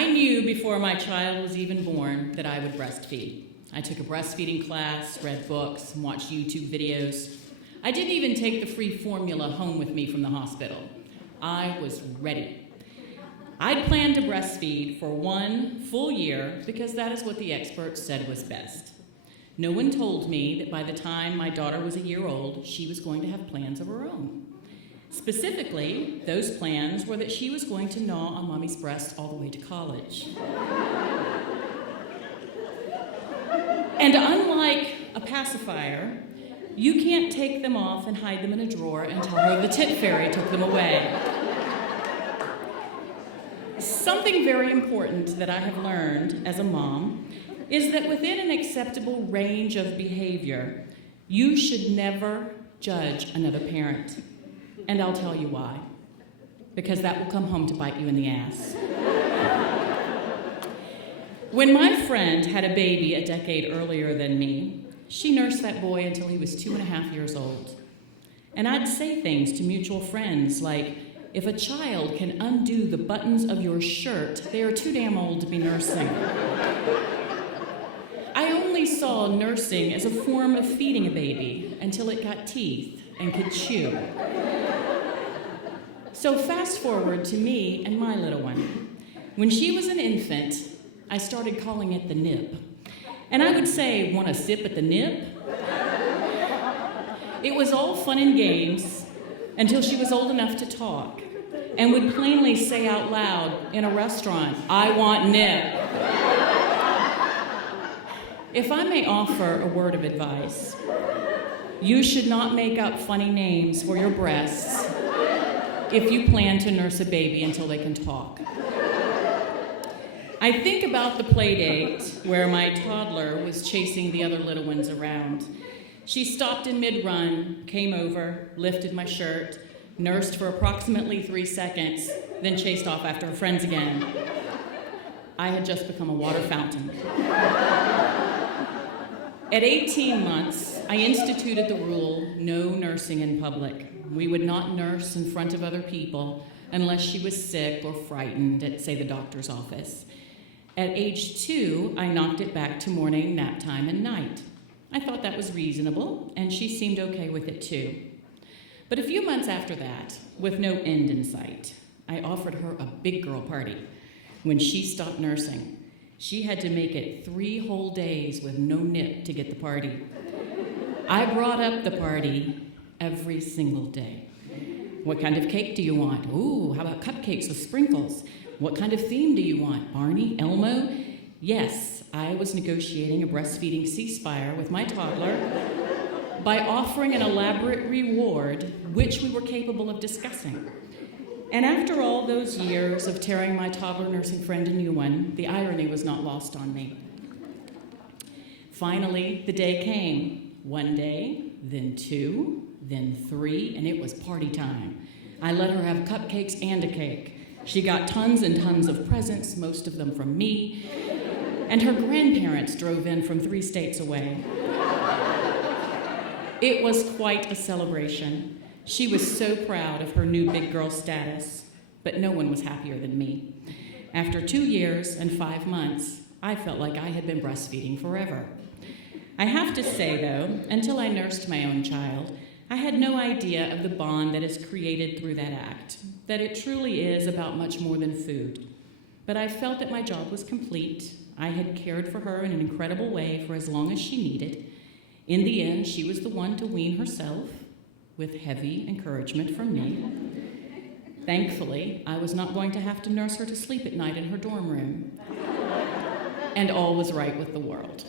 I knew before my child was even born that I would breastfeed. I took a breastfeeding class, read books, and watched YouTube videos. I didn't even take the free formula home with me from the hospital. I was ready. I'd planned to breastfeed for 1 full year because that is what the experts said was best. No one told me that by the time my daughter was a year old, she was going to have plans of her own. Specifically, those plans were that she was going to gnaw on mommy's breast all the way to college. And unlike a pacifier, you can't take them off and hide them in a drawer and tell her the tit fairy took them away. Something very important that I have learned as a mom is that within an acceptable range of behavior, you should never judge another parent. And I'll tell you why. Because that will come home to bite you in the ass. When my friend had a baby a decade earlier than me, she nursed that boy until he was 2.5 years old. And I'd say things to mutual friends like, if a child can undo the buttons of your shirt, they are too damn old to be nursing. I only saw nursing as a form of feeding a baby until it got teeth and could chew. So fast forward to me and my little one. When she was an infant, I started calling it the nip. And I would say, want a sip at the nip? It was all fun and games until she was old enough to talk and would plainly say out loud in a restaurant, I want nip. If I may offer a word of advice, you should not make up funny names for your breasts if you plan to nurse a baby until they can talk. I think about the play date where my toddler was chasing the other little ones around. She stopped in mid-run, came over, lifted my shirt, nursed for approximately 3 seconds, then chased off after her friends again. I had just become a water fountain. At 18 months, I instituted the rule, no nursing in public. We would not nurse in front of other people unless she was sick or frightened at, say, the doctor's office. At age 2, I knocked it back to morning, nap time, and night. I thought that was reasonable, and she seemed okay with it too. But a few months after that, with no end in sight, I offered her a big girl party. When she stopped nursing, she had to make it 3 whole days with no nip to get the party. I brought up the party every single day. What kind of cake do you want? Ooh, how about cupcakes with sprinkles? What kind of theme do you want? Barney? Elmo? Yes, I was negotiating a breastfeeding ceasefire with my toddler by offering an elaborate reward which we were capable of discussing. And after all those years of tearing my toddler nursing friend a new one, the irony was not lost on me. Finally, the day came. 1 day, then 2, then 3, and it was party time. I let her have cupcakes and a cake. She got tons and tons of presents, most of them from me, and her grandparents drove in from 3 states away. It was quite a celebration. She was so proud of her new big girl status, but no one was happier than me. After 2 years and 5 months, I felt like I had been breastfeeding forever. I have to say, though, until I nursed my own child, I had no idea of the bond that is created through that act, that it truly is about much more than food. But I felt that my job was complete. I had cared for her in an incredible way for as long as she needed. In the end, she was the one to wean herself, with heavy encouragement from me. Thankfully, I was not going to have to nurse her to sleep at night in her dorm room. And all was right with the world.